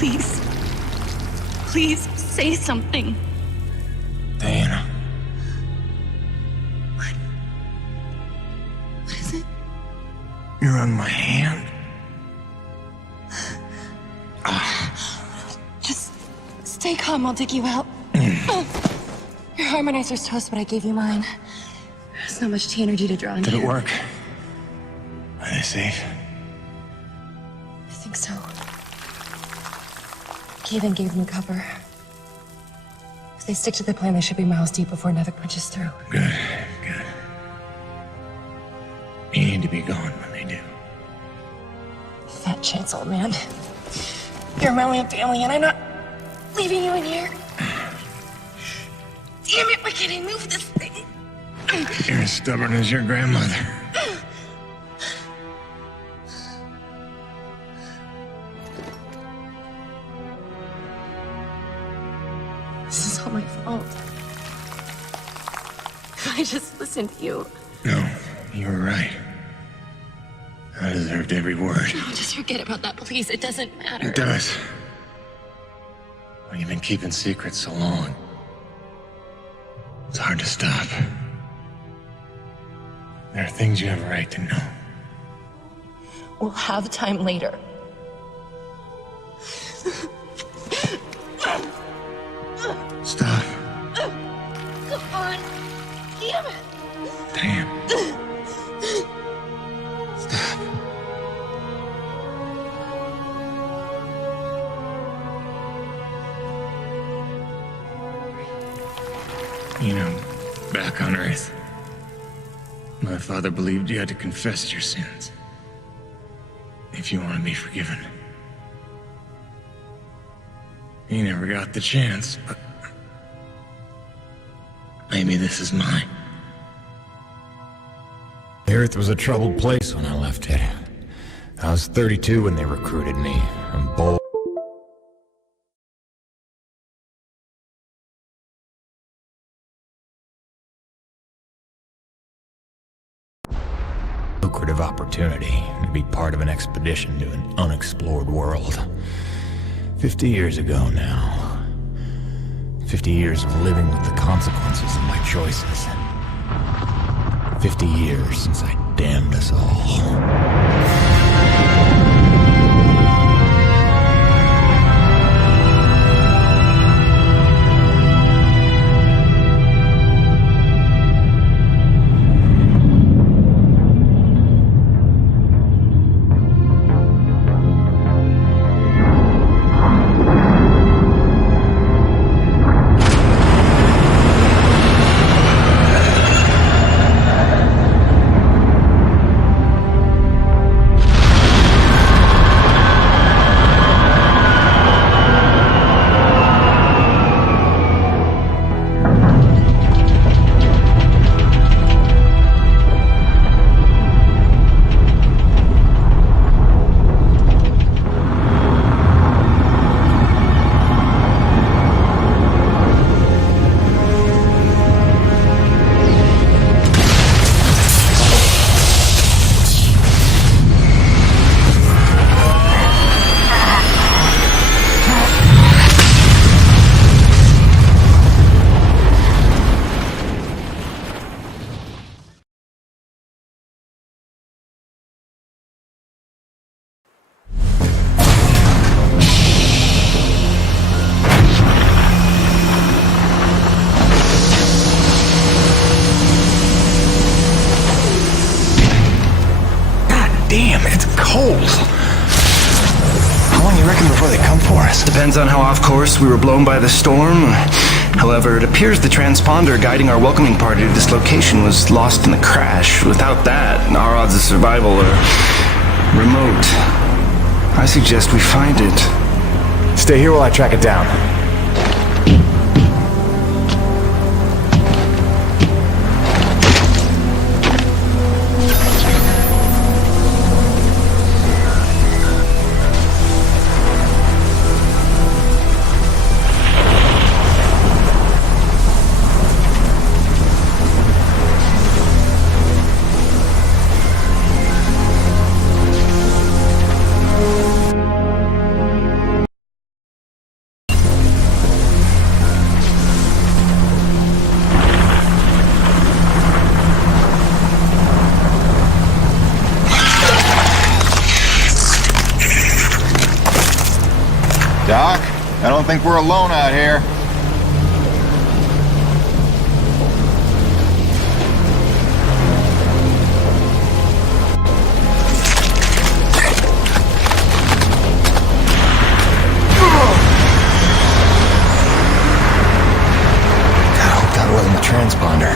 Please. Please say something. Diana. What? What is it? You're on my hand. Just stay calm, I'll dig you out. Your harmonizer's toast, but I gave you mine. There's not much T energy to draw in Did here. it work? Are they safe? I think so. Kaven gave them cover. If they stick to the plan, they should be miles deep before Nevik punches through. Good, good. You need to be gone when they do. Fat chance, old man. You're my only family, and I'm not leaving you in here. Damn it, why can't I move this thing? You're as stubborn as your grandmother. This is all my fault. If I just listened to you. No, you were right. I deserved every word. No, just forget about that, please. It doesn't matter. It does. Well, you've been keeping secrets so long. It's hard to stop. There are things you have a right to know. We'll have time later. Stop. Come on. Damn it. Damn. Stop. You know, back on Earth, my father believed you had to confess your sins if you want to be forgiven. He never got the chance, but maybe this is mine. The Earth was a troubled place when I left it. I was 32 when they recruited me. I'm bold. Lucrative opportunity to be part of an expedition to an unexplored world. 50 years ago now. 50 years of living with the consequences of my choices. 50 years since I damned us all. Damn, it's cold. How long you reckon before they come for us? Depends on how off course we were blown by the storm. However, it appears the transponder guiding our welcoming party to this location was lost in the crash. Without that, our odds of survival are remote. I suggest we find it. Stay here while I track it down. Doc, I don't think we're alone out here. God, I hope that wasn't the transponder.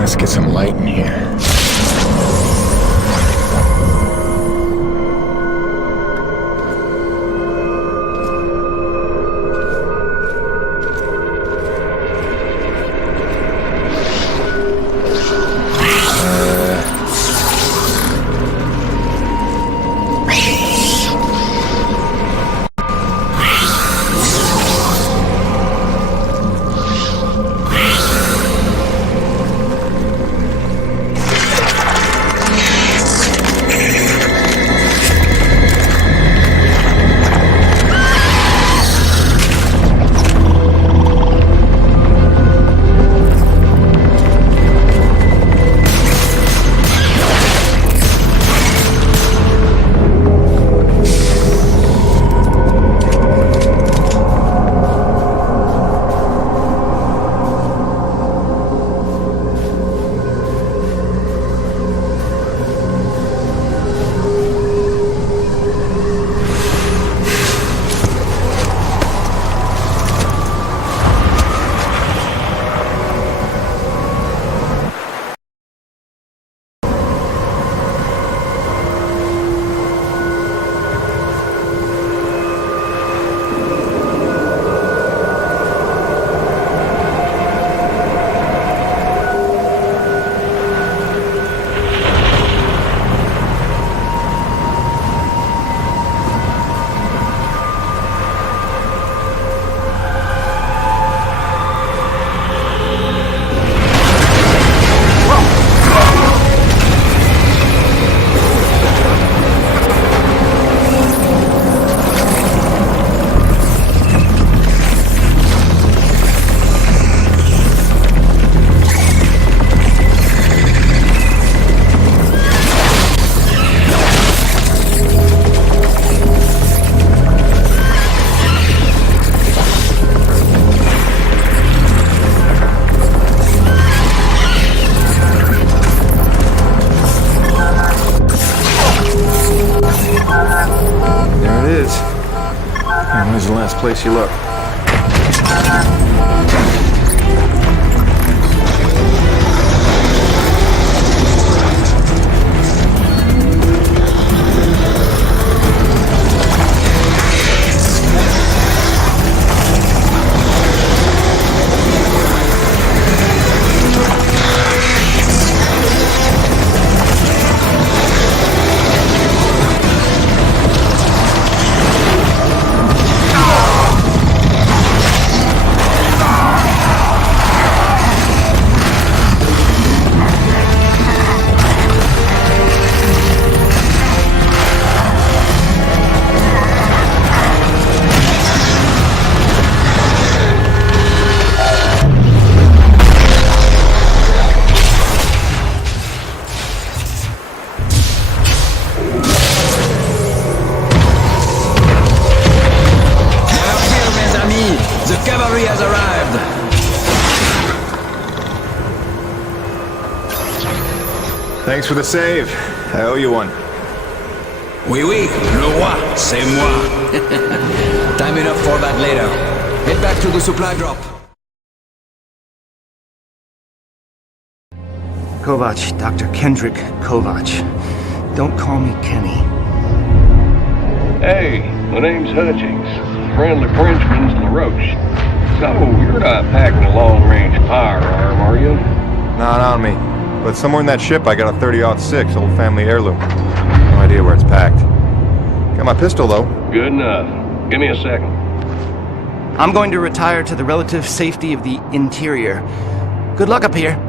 Let's get some light in here. Where's the last place you looked? Thanks for the save. I owe you one. Oui, oui, le roi, c'est moi. Time enough for that later. Head back to the supply drop. Kovac, Dr. Kendrick Kovac. Don't call me Kenny. Hey, my name's Hutchings. Friendly Frenchman's LaRoche. So, you're not packing a long-range firearm, are you? Not on me. But somewhere in that ship I got a 30-06 old family heirloom. No idea where it's packed. Got my pistol, though. Good enough. Give me a second. I'm going to retire to the relative safety of the interior. Good luck up here.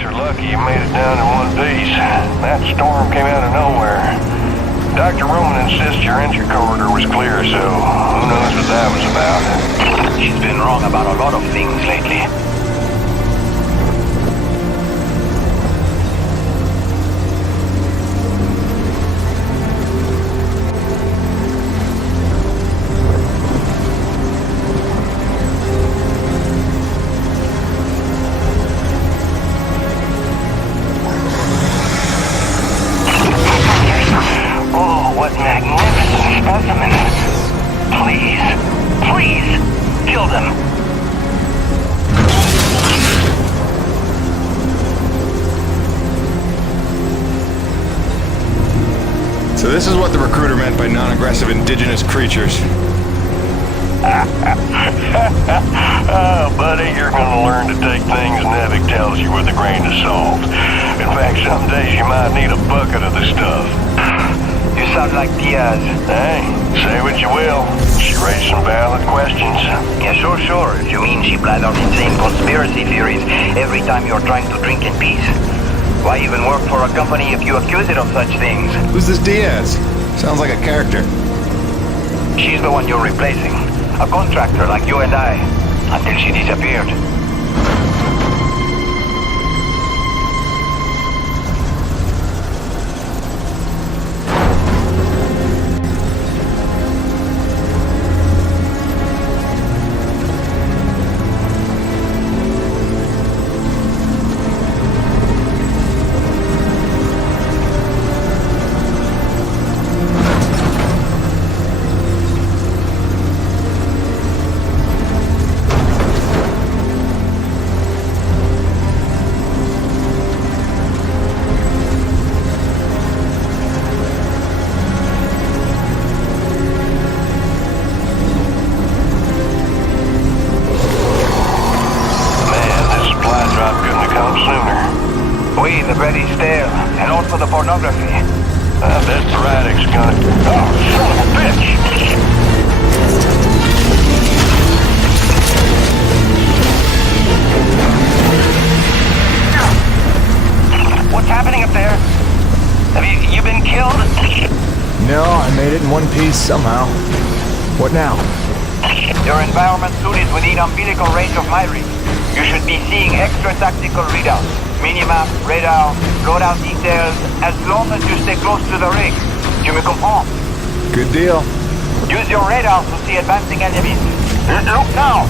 folks are lucky you made it down in one piece. That storm came out of nowhere. Dr. Roman insists your entry corridor was clear, so who knows what that was about. She's been wrong about a lot of things lately. Oh, what magnificent specimens. Please, kill them. So this is what the recruiter meant by non-aggressive indigenous creatures. Oh, buddy, you're gonna learn to take things Nevik tells you with a grain of salt. In fact, some days you might need a bucket of the stuff. You sound like Diaz. Hey, say what you will. She raised some valid questions. Yeah, sure. If you mean she blathers insane conspiracy theories every time you're trying to drink in peace. Why even work for a company if you accuse it of such things? Who's this Diaz? Sounds like a character. She's the one you're replacing. A contractor like you and I. Until she disappeared. The Ready stale, and also the pornography. I bet Braddock's gonna... Oh, son of a bitch! What's happening up there? Have you been killed? No, I made it in one piece somehow. What now? Your environment suit is within umbilical range of my rig. You should be seeing extra tactical readouts. Minimap, radar, loadout details, as long as you stay close to the rig. Tu me comprends? Good deal. Use your radar to see advancing enemies. Look now!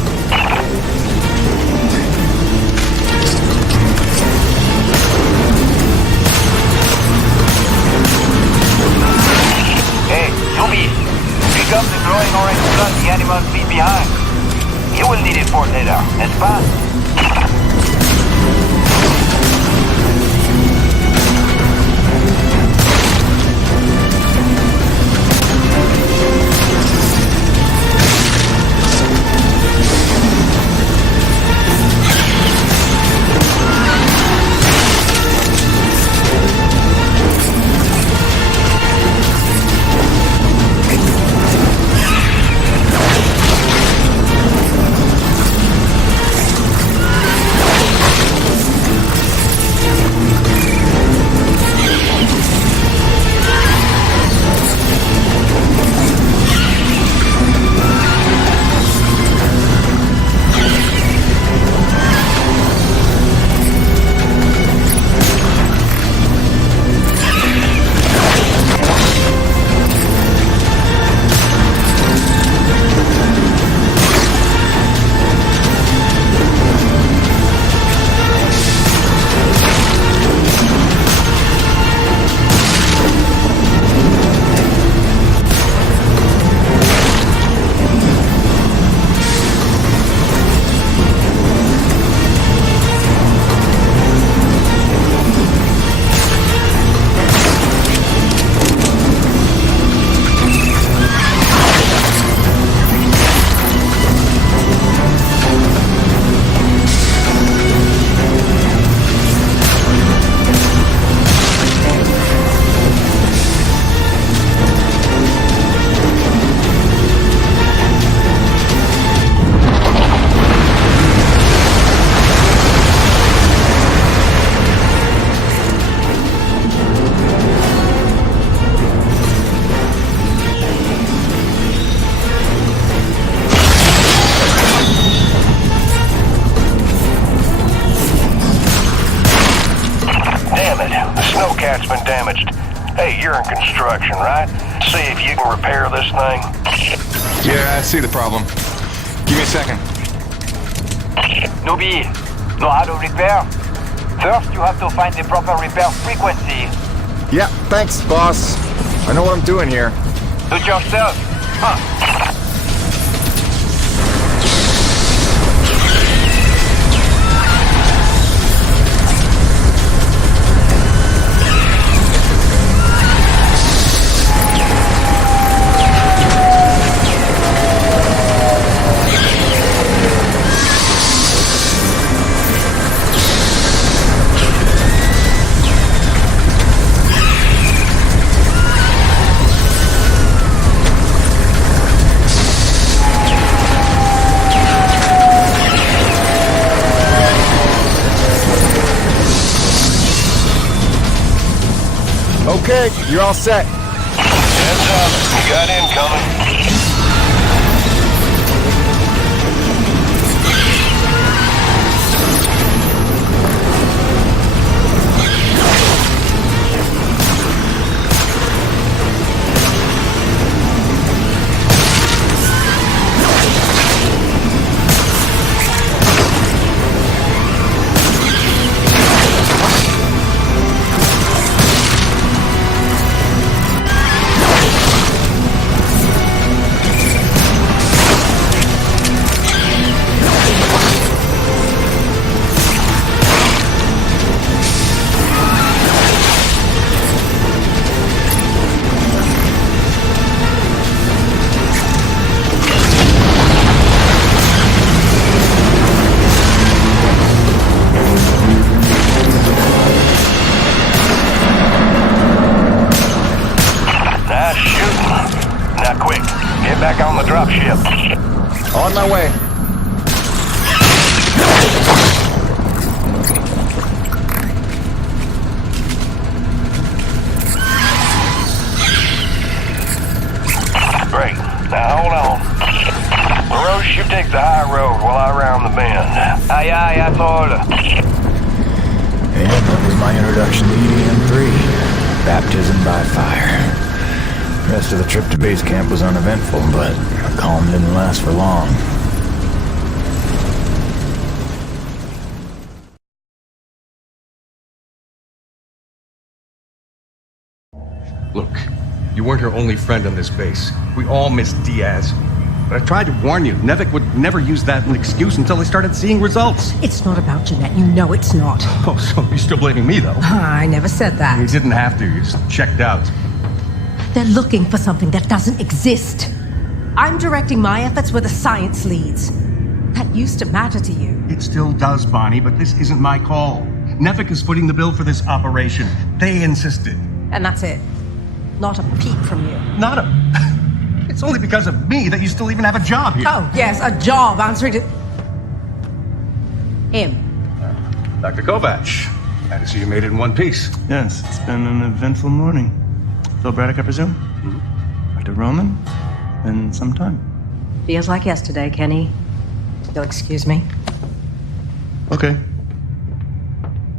Hey, zombies! Pick up the glowing orange blood the animals leave behind. You will need it for later, n'est-ce pas? cat's been damaged. Hey, you're in construction, right? See if you can repair this thing. Yeah, I see the problem. Give me a second. Newbie, know how to repair? First, you have to find the proper repair frequency. Yeah, thanks, boss. I know what I'm doing here. Do it yourself. Huh. Okay, you're all set. Heads up, you got incoming. Back on the dropship. On my way. Great. Now hold on. LaRoche, you take the high road while I round the bend. Aye, aye, asshole. And that was my introduction to EDM-3. Baptism by fire. The rest of the trip to base camp was uneventful, but the calm didn't last for long. Look, you weren't her only friend on this base. We all miss Diaz. But I tried to warn you. Nevik would never use that as an excuse until they started seeing results. It's not about Jeanette. You know it's not. Oh, so you're still blaming me, though? I never said that. You didn't have to. You just checked out. They're looking for something that doesn't exist. I'm directing my efforts where the science leads. That used to matter to you. It still does, Bonnie, but this isn't my call. Nevik is footing the bill for this operation. They insisted. And that's it. Not a peep from you. Not a... It's only because of me that you still even have a job here. Oh, yes, a job answering to... him. Dr. Kovac, glad to see you made it in one piece. Yes, it's been an eventful morning. Phil Braddock, I presume? Mm-hmm. Dr. Roman? Been some time. Feels like yesterday, Kenny. You'll excuse me. Okay.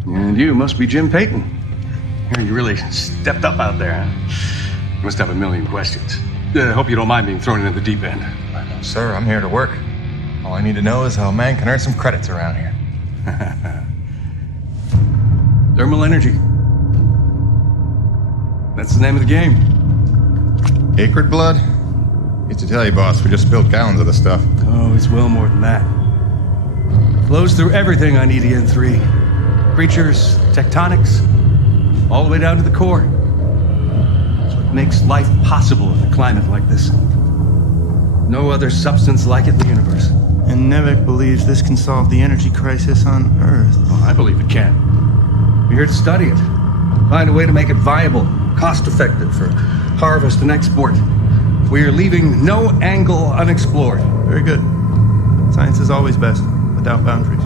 And you must be Jim Payton. You really stepped up out there, huh? You must have a million questions. I hope you don't mind being thrown into the deep end. Sir, I'm here to work. All I need to know is how a man can earn some credits around here. Thermal energy. That's the name of the game. Acrid blood? Used to tell you, boss, we just spilled gallons of the stuff. Oh, it's well more than that. Flows through everything on EDN-3. Creatures, tectonics, all the way down to the core. It's what makes life possible in a climate like this. No other substance like it in the universe. And Nevik believes this can solve the energy crisis on Earth. Oh, I believe it can. We're here to study it. Find a way to make it viable, cost-effective for harvest and export. We are leaving no angle unexplored. Very good. Science is always best, without boundaries.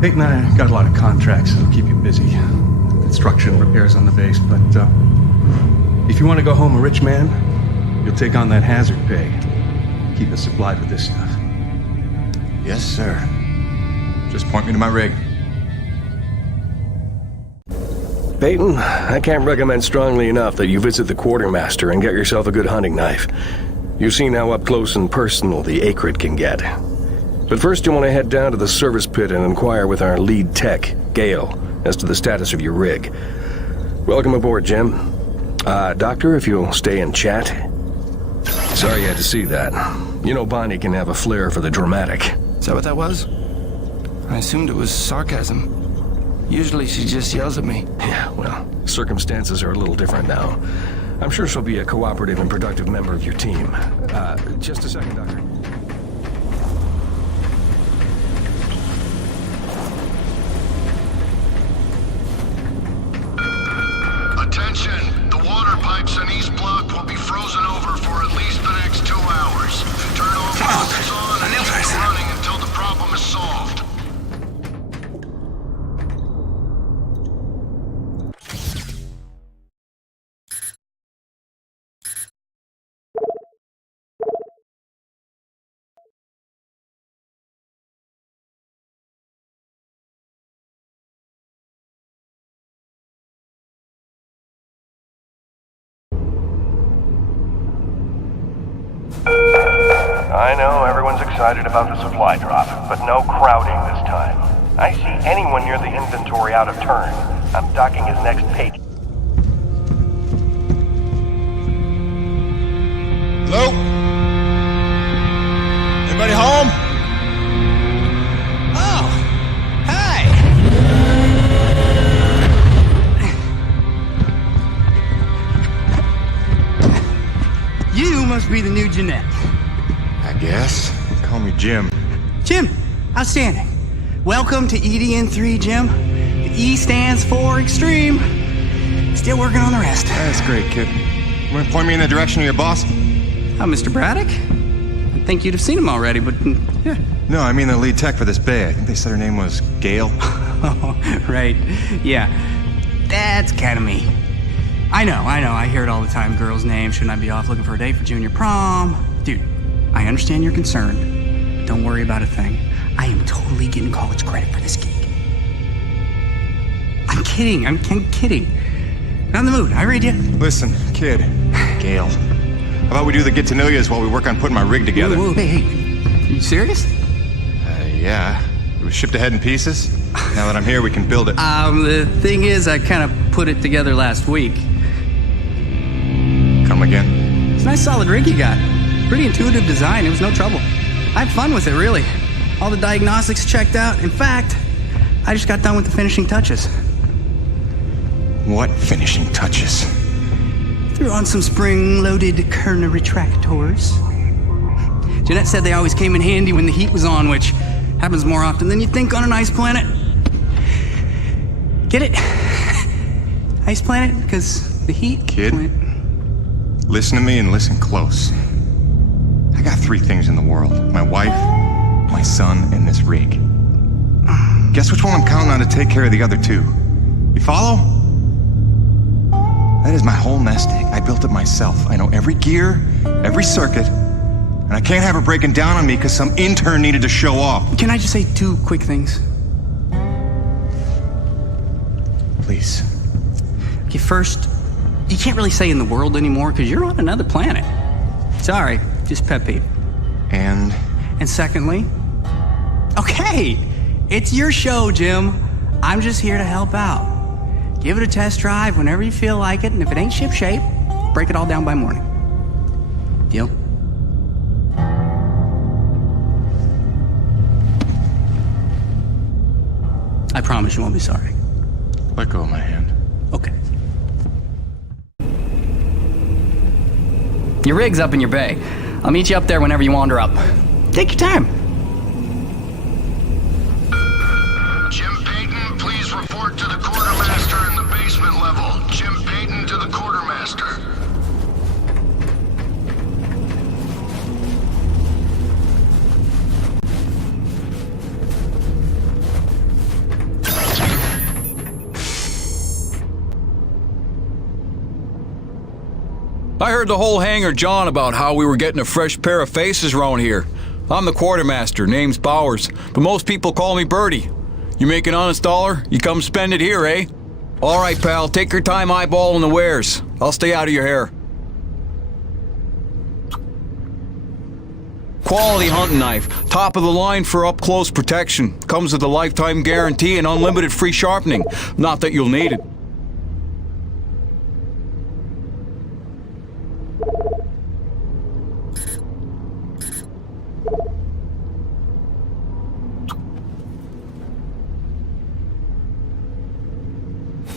Peyton and I got a lot of contracts that'll keep you busy. Construction, repairs on the base, but if you want to go home a rich man, you'll take on that hazard pay. Keep us supplied with this stuff. Yes, sir. Just point me to my rig. Peyton, I can't recommend strongly enough that you visit the quartermaster and get yourself a good hunting knife. You've seen how up close and personal the acrid can get. But first you want to head down to the service pit and inquire with our lead tech, Gale, as to the status of your rig. Welcome aboard, Jim. Doctor, if you'll stay and chat. Sorry you had to see that. You know Bonnie can have a flair for the dramatic. Is that what that was? I assumed it was sarcasm. Usually she just yells at me. Yeah, well, circumstances are a little different now. I'm sure she'll be a cooperative and productive member of your team. Just a second, Doctor. Attention! The water pipes in East Block will be frozen over for at least the next 2 hours. Turn all faucets on and keep it running until the problem is solved. I know everyone's excited about the supply drop, but no crowding this time. I see anyone near the inventory out of turn. I'm docking his next page. Hello? Anybody home? Oh, hi! You must be the new Jeanette. I guess. Call me Jim. Jim, outstanding. Welcome to EDN3, Jim. The E stands for extreme. Still working on the rest. That's great, kid. You want to point me in the direction of your boss? Mr. Braddock? I think you'd have seen him already, but yeah. No, I mean the lead tech for this bay. I think they said her name was Gale. Oh, right. Yeah. That's kind of me. I know. I hear it all the time. Girl's name. Shouldn't I be off looking for a date for junior prom? Dude, I understand you're concerned. Don't worry about a thing. I am totally getting college credit for this gig. I'm kidding. I'm kidding. Not in the mood. I read you. Listen, kid. Gale. How about we do the get-to-know-yous while we work on putting my rig together? Whoa, hey. Are you serious? Yeah. It was shipped ahead in pieces. Now that I'm here, we can build it. The thing is, I kind of put it together last week. Come again? It's a nice solid rig you got. Pretty intuitive design. It was no trouble. I had fun with it, really. All the diagnostics checked out. In fact, I just got done with the finishing touches. What finishing touches? Threw on some spring-loaded Kerner retractors. Jeanette said they always came in handy when the heat was on, which happens more often than you'd think on an ice planet. Get it? Ice planet? Because the heat... Kid, listen to me and listen close. I got 3 things in the world. My wife, my son, and this rig. Guess which one I'm counting on to take care of the other 2? You follow? That is my whole nest egg. I built it myself. I know every gear, every circuit, and I can't have her breaking down on me because some intern needed to show off. Can I just say 2 quick things? Please. Okay, first, you can't really say in the world anymore because you're on another planet. Sorry, just pet peeve. And secondly, okay, it's your show, Jim. I'm just here to help out. Give it a test drive whenever you feel like it, and if it ain't ship-shape, break it all down by morning. Deal? I promise you won't be sorry. Let go of my hand. Okay. Your rig's up in your bay. I'll meet you up there whenever you wander up. Take your time. Jim Peyton, please report to the quartermaster in the basement level. Jim Peyton to the quartermaster. I heard the whole hangar John about how we were getting a fresh pair of faces around here. I'm the quartermaster, name's Bowers, but most people call me Birdie. You make an honest dollar, you come spend it here, eh? All right, pal, take your time eyeballing the wares. I'll stay out of your hair. Quality hunting knife. Top of the line for up-close protection. Comes with a lifetime guarantee and unlimited free sharpening. Not that you'll need it.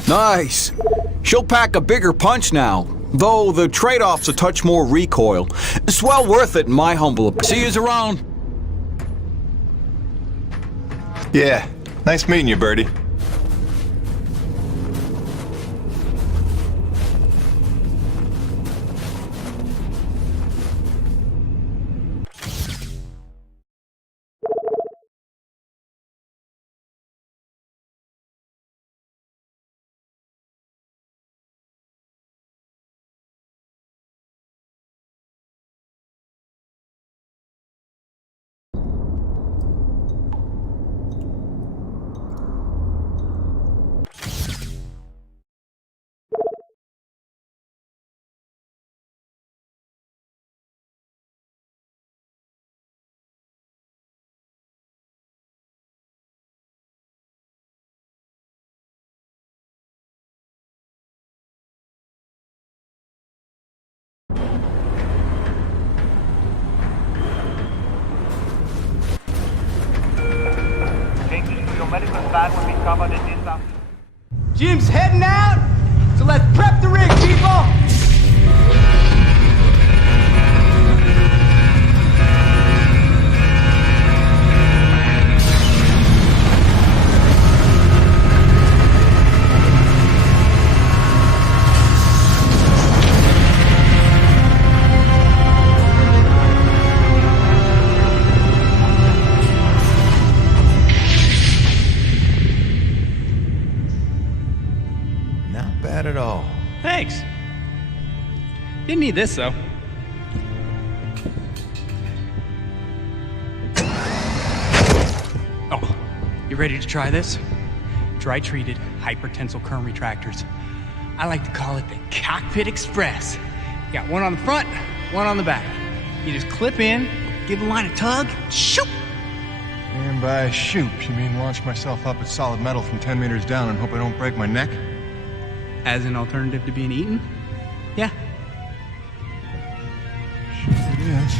Nice. She'll pack a bigger punch now, though the trade-off's a touch more recoil. It's well worth it in my humble opinion. See yous around. Yeah, nice meeting you, Birdie. Jim's heading out, so let's prep the rig, people! Bad at all. Thanks. Didn't need this, though. Oh, you ready to try this? Dry-treated hypertensile current retractors. I like to call it the Cockpit Express. You got one on the front, one on the back. You just clip in, give the line a tug, shoot! And by shoot, you mean launch myself up at solid metal from 10 meters down and hope I don't break my neck? As an alternative to being eaten? Yeah. Sure it is.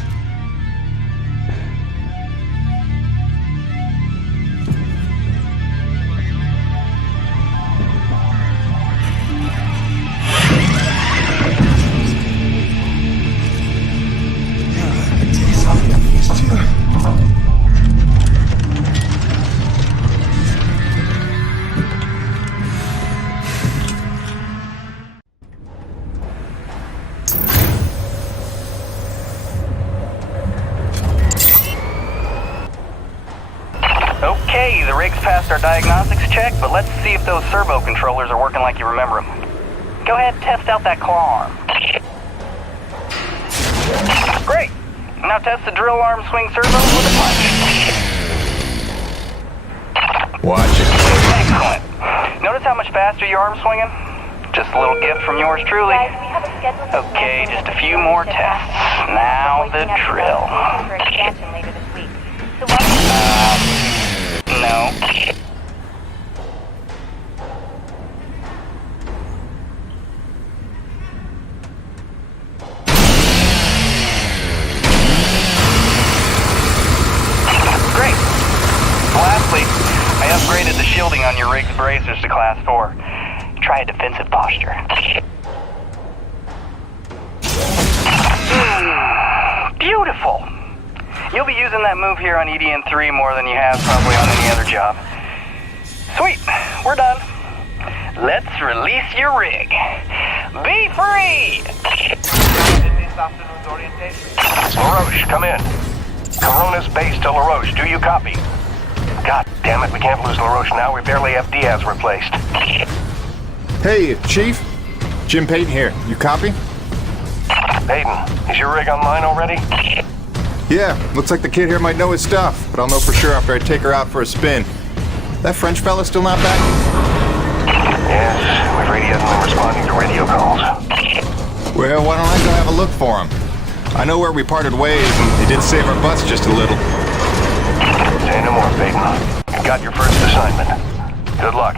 Okay, the rig's passed our diagnostics check, but let's see if those servo controllers are working like you remember them. Go ahead and test out that claw arm. Great! Now test the drill arm swing servos with a punch. Watch it. Excellent. Notice how much faster your arm's swinging? Just a little gift from yours truly. Okay, just a few more tests. Now the drill. No. Great. Lastly, I upgraded the shielding on your rig's bracers to Class 4. Try a defensive posture. Beautiful. You'll be using that move here on EDN3 more than you have probably on any other job. Sweet, we're done. Let's release your rig. Be free! This afternoon's orientation. LaRoche, come in. Corona's base to LaRoche. Do you copy? God damn it, we can't lose LaRoche now. We barely have Diaz replaced. Hey, Chief. Jim Payton here. You copy? Peyton, is your rig online already? Yeah, looks like the kid here might know his stuff, but I'll know for sure after I take her out for a spin. That French fella still not back? Yes, I'm afraid he hasn't been responding to radio calls. Well, why don't I go have a look for him? I know where we parted ways, and he did save our butts just a little. Say no more, Peyton. You got your first assignment. Good luck.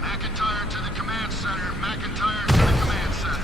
McIntyre to the command center. McIntyre to the command center.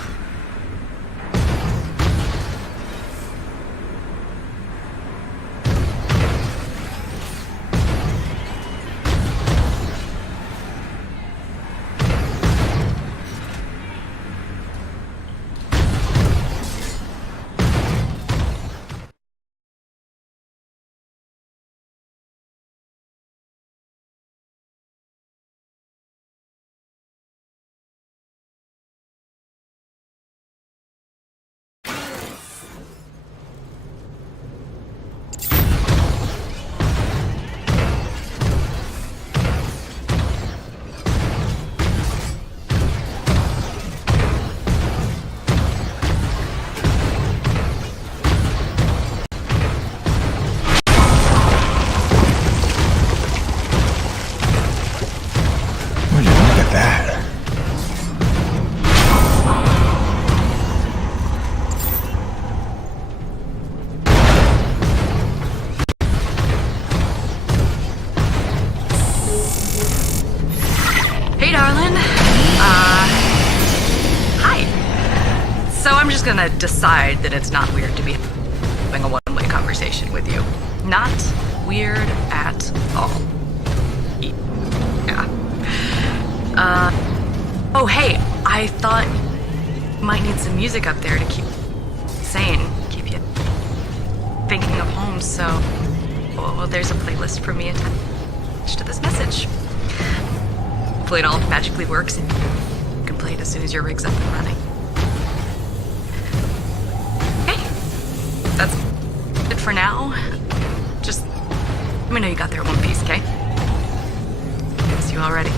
Hey, darling. Hi. So I'm just gonna decide that it's not weird to be having a one-way conversation with you. Not weird at all. Yeah. Oh, hey, I thought you might need some music up there to keep sane, keep you thinking of home, so... Well, there's a playlist for me attached to this message. Hopefully it all magically works and you can play it as soon as your rig's up and running. Okay, that's it for now. Just let me know you got there in one piece, okay? Miss you already.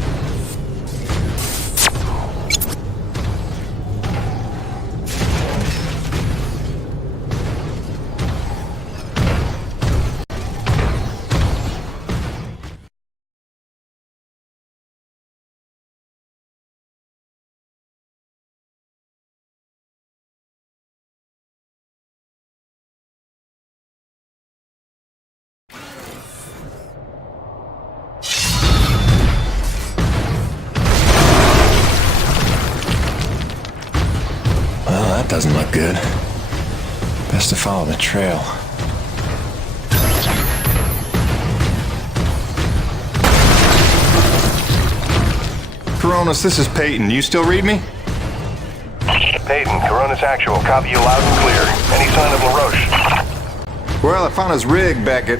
Doesn't look good. Best to follow the trail. Coronis, this is Peyton. You still read me? Peyton, Coronis Actual. Copy you loud and clear. Any sign of LaRoche? Well, I found his rig back at,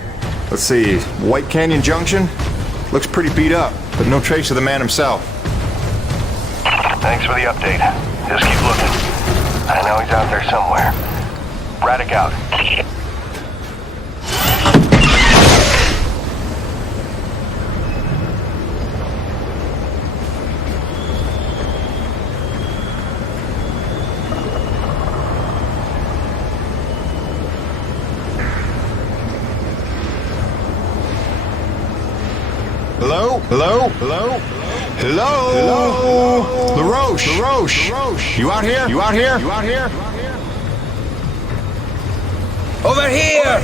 let's see, White Canyon Junction. Looks pretty beat up, but no trace of the man himself. Thanks for the update. Just keep looking. I know he's out there somewhere. Braddock out. Hello? Hello? Hello? Hello? Hello? LaRoche? LaRoche? You out here? You out here? You out here? Over here!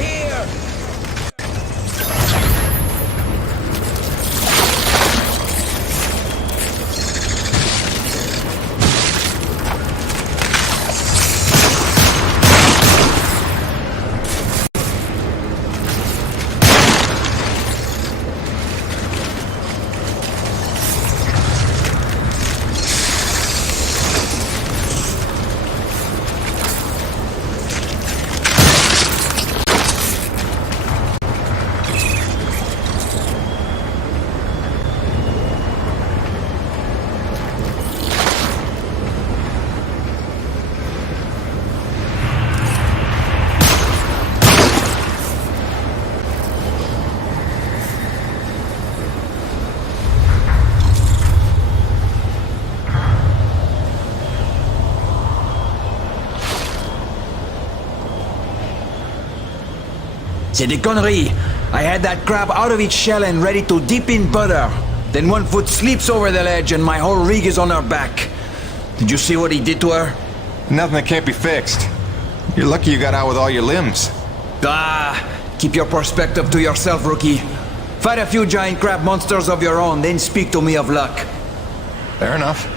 C'est des conneries. I had that crab out of its shell and ready to dip in butter. Then one foot sleeps over the ledge and my whole rig is on her back. Did you see what he did to her? Nothing that can't be fixed. You're lucky you got out with all your limbs. Keep your perspective to yourself, rookie. Fight a few giant crab monsters of your own, then speak to me of luck. Fair enough.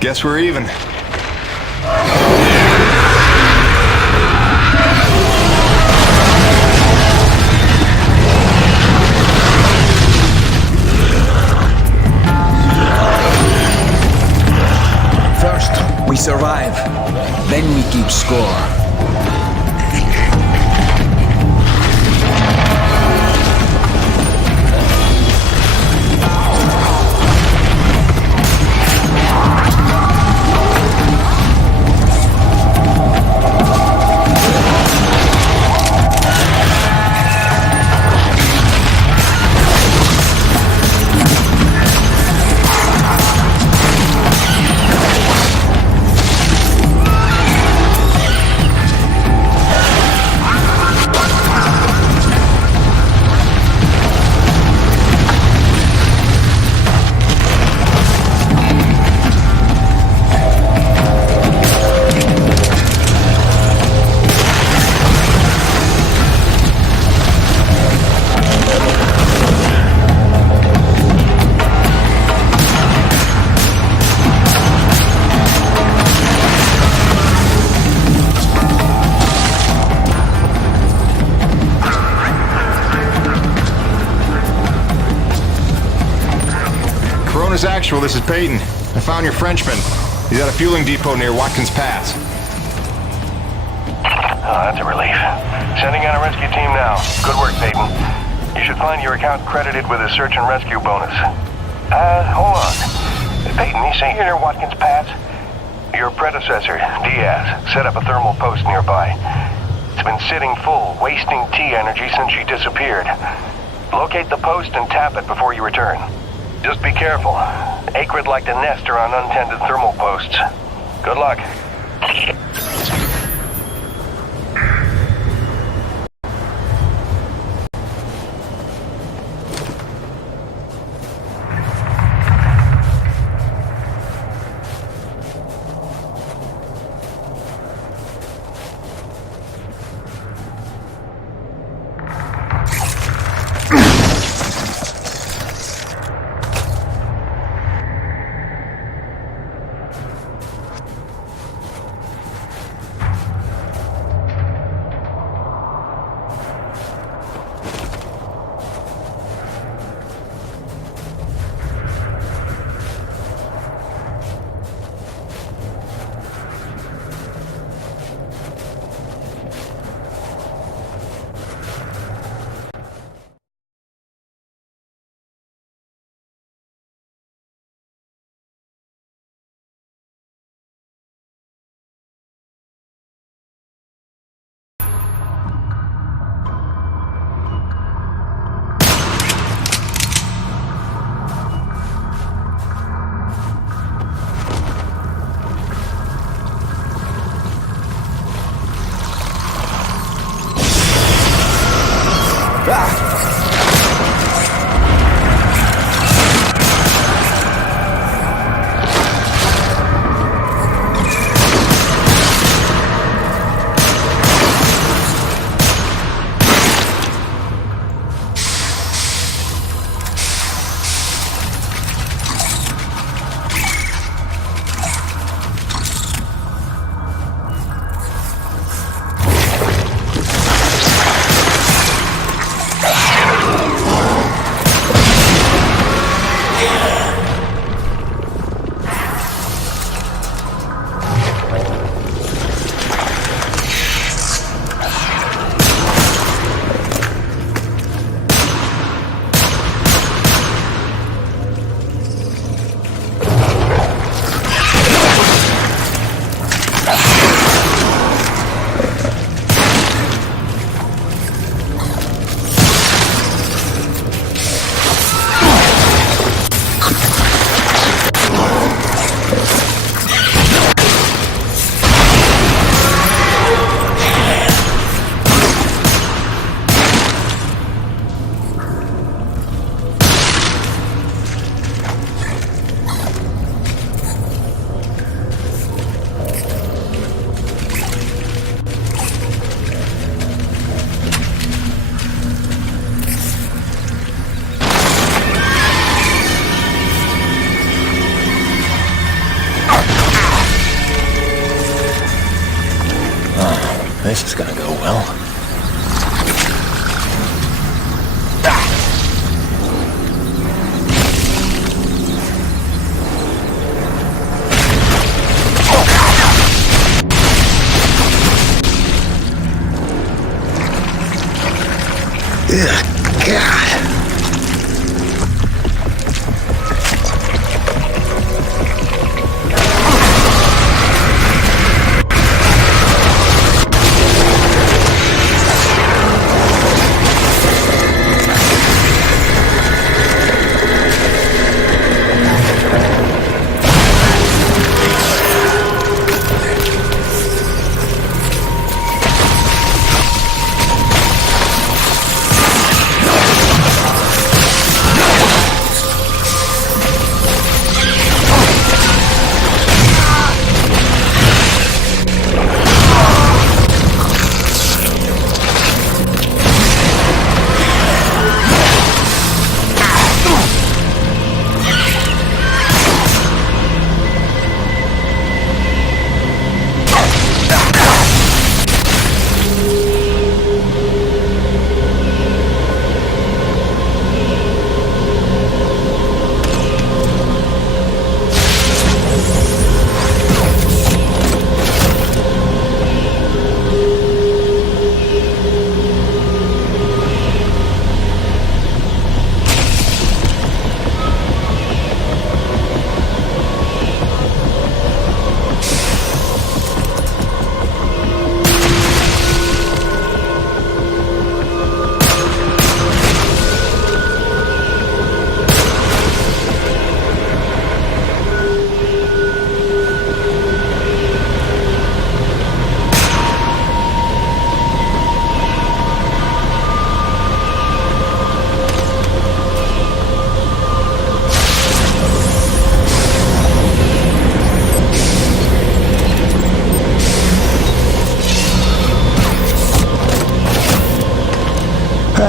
Guess we're even. First, we survive. Then we keep score. Actual, this is Peyton. I found your Frenchman. He's at a fueling depot near Watkins Pass. Oh, that's a relief. Sending out a rescue team now. Good work, Peyton. You should find your account credited with a search and rescue bonus. Hold on. Peyton, you say you're near Watkins Pass? Your predecessor, Diaz, set up a thermal post nearby. It's been sitting full, wasting T energy since she disappeared. Locate the post and tap it before you return. Just be careful. Acrid like to nest around untended thermal posts. Good luck. this is gonna go well. Ugh, God.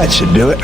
That should do it.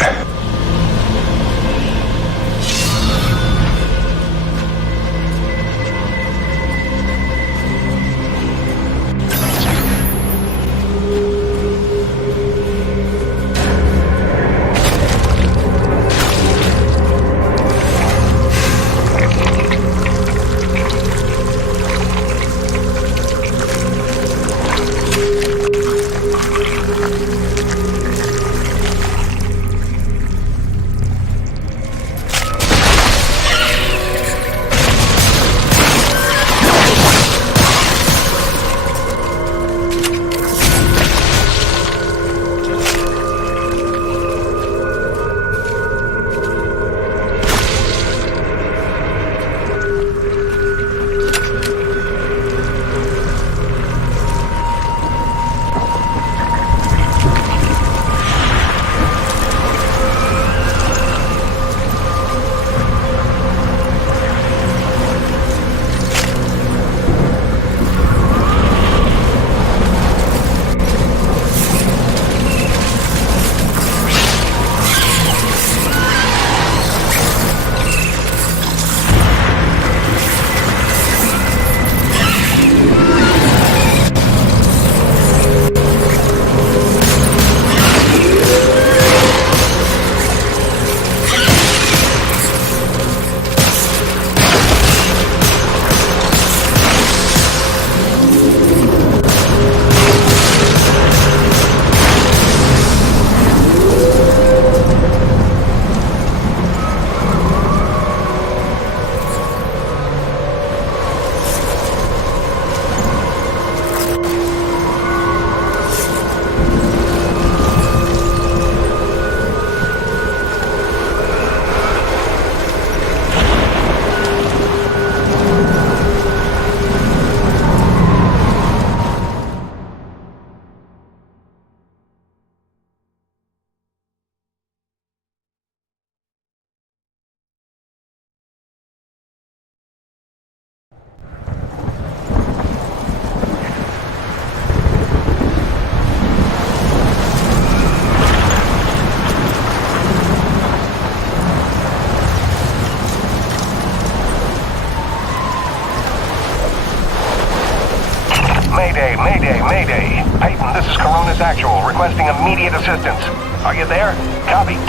Mayday, mayday, mayday. Peyton, this is Coronis Actual, requesting immediate assistance. Are you there? Copy.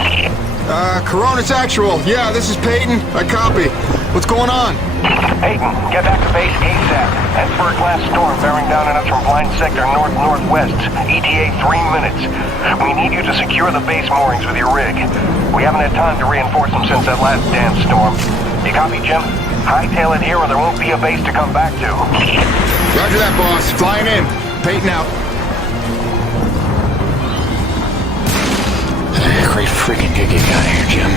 Coronis Actual. Yeah, this is Peyton. I copy. What's going on? Peyton, get back to base ASAP. Iceberg-class storm bearing down on us from blind sector north-northwest. ETA 3 minutes. We need you to secure the base moorings with your rig. We haven't had time to reinforce them since that last damn storm. You copy, Jim? Hightail it here or there won't be a base to come back to. Roger that, boss. Flying in. Peyton out. Great freaking gig you got here, Jim.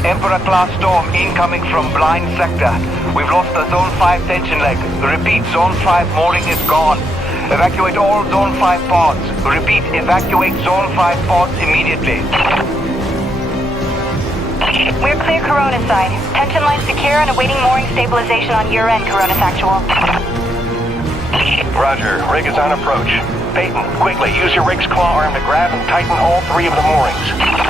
Emperor-class storm incoming from blind sector. We've lost the Zone 5 tension leg. Repeat, Zone 5 mooring is gone. Evacuate all Zone 5 pods. Repeat, evacuate Zone 5 pods immediately. We're clear Coronis side. Tension line secure and awaiting mooring stabilization on your end, Coronis Actual. Roger. Rig is on approach. Peyton, quickly, use your rig's claw arm to grab and tighten all 3 of the moorings.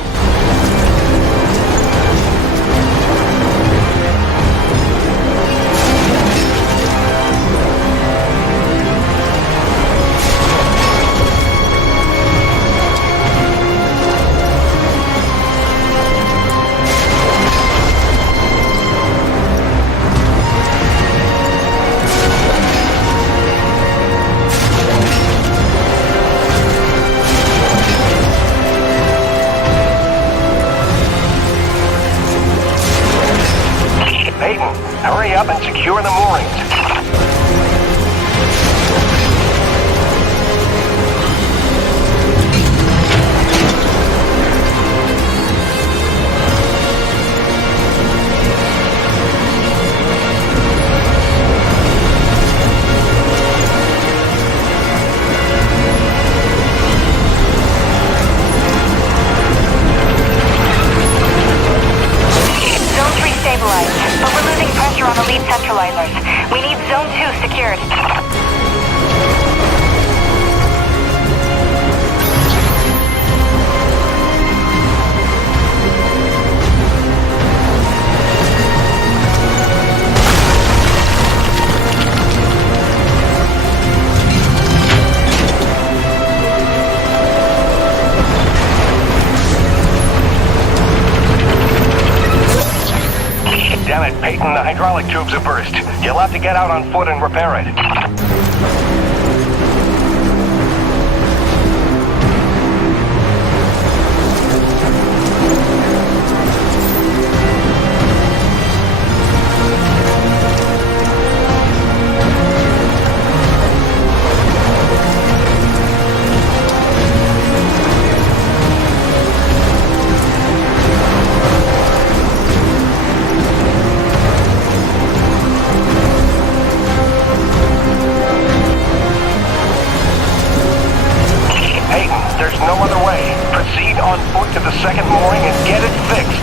Hurry up and secure the moorings. Damn it, Peyton, the hydraulic tubes have burst. You'll have to get out on foot and repair it. To the second mooring and get it fixed.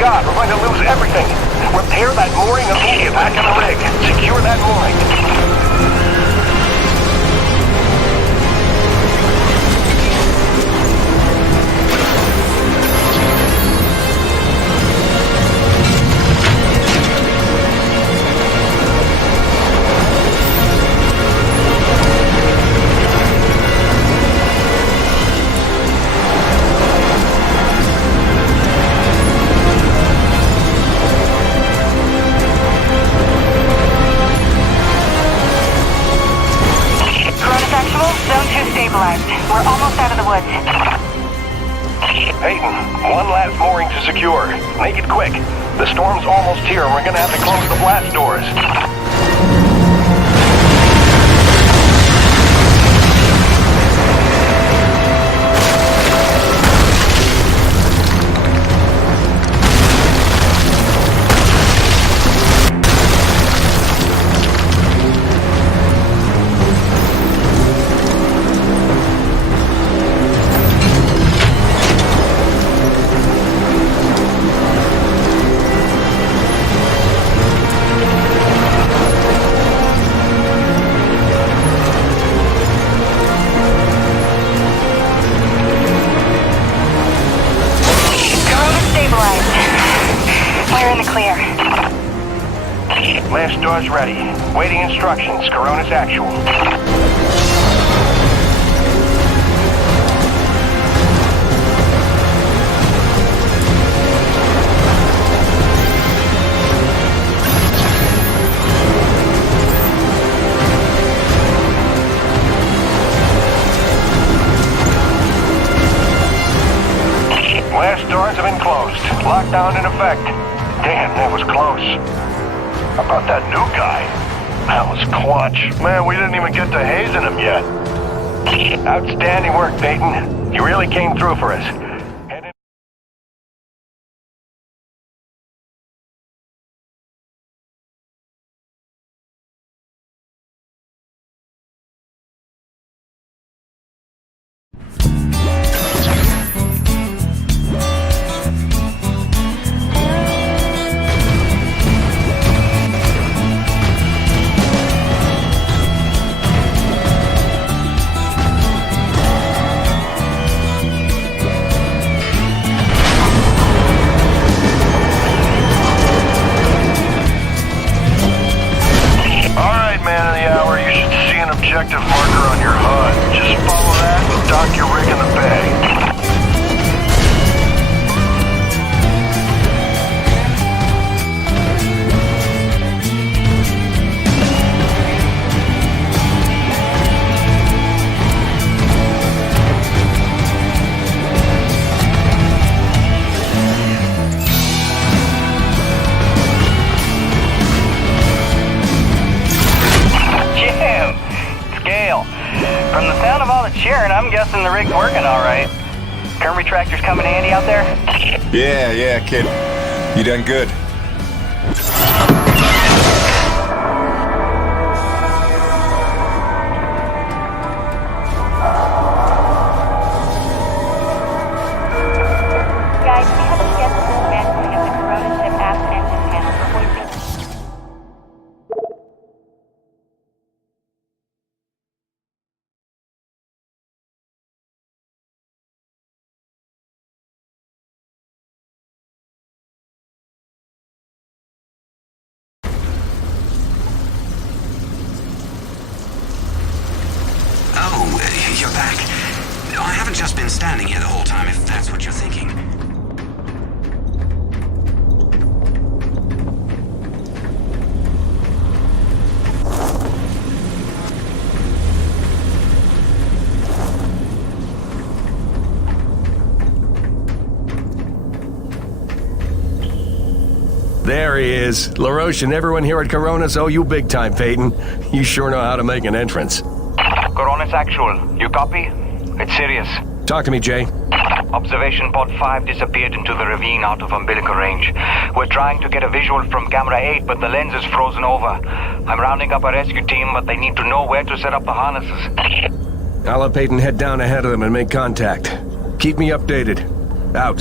God, we're going to lose everything. Repair that mooring and get back on the rig. Secure that mooring. We're almost out of the woods. Peyton, one last mooring to secure. Make it quick. The storm's almost here and we're gonna have to close the blast doors. Blast doors ready. Waiting instructions. Corona's actual. Blast doors have been closed. Lockdown in effect. Damn, that was close. How about that new guy? That was clutch. Man, we didn't even get to hazing him yet. Outstanding work, Peyton. You really came through for us. Objective marker on your HUD. Just follow that and dock your rig in the bay. From the sound of all the cheering, I'm guessing the rig's working all right. Current retractors coming handy out there? Yeah, kid. You done good. been standing here the whole time, if that's what you're thinking. There he is. LaRoche and everyone here at Coronis owe you big time, Peyton. You sure know how to make an entrance. Coronis Actual, you copy? It's serious. Talk to me, Jay. Observation pod 5 disappeared into the ravine out of umbilical range. We're trying to get a visual from camera 8, but the lens is frozen over. I'm rounding up a rescue team, but they need to know where to set up the harnesses. I'll have Peyton head down ahead of them and make contact. Keep me updated. Out.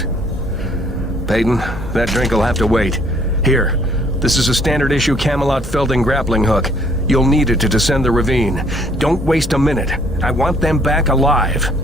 Peyton, that drink will have to wait. Here, this is a standard issue Camelot Felding grappling hook. You'll need it to descend the ravine. Don't waste a minute. I want them back alive.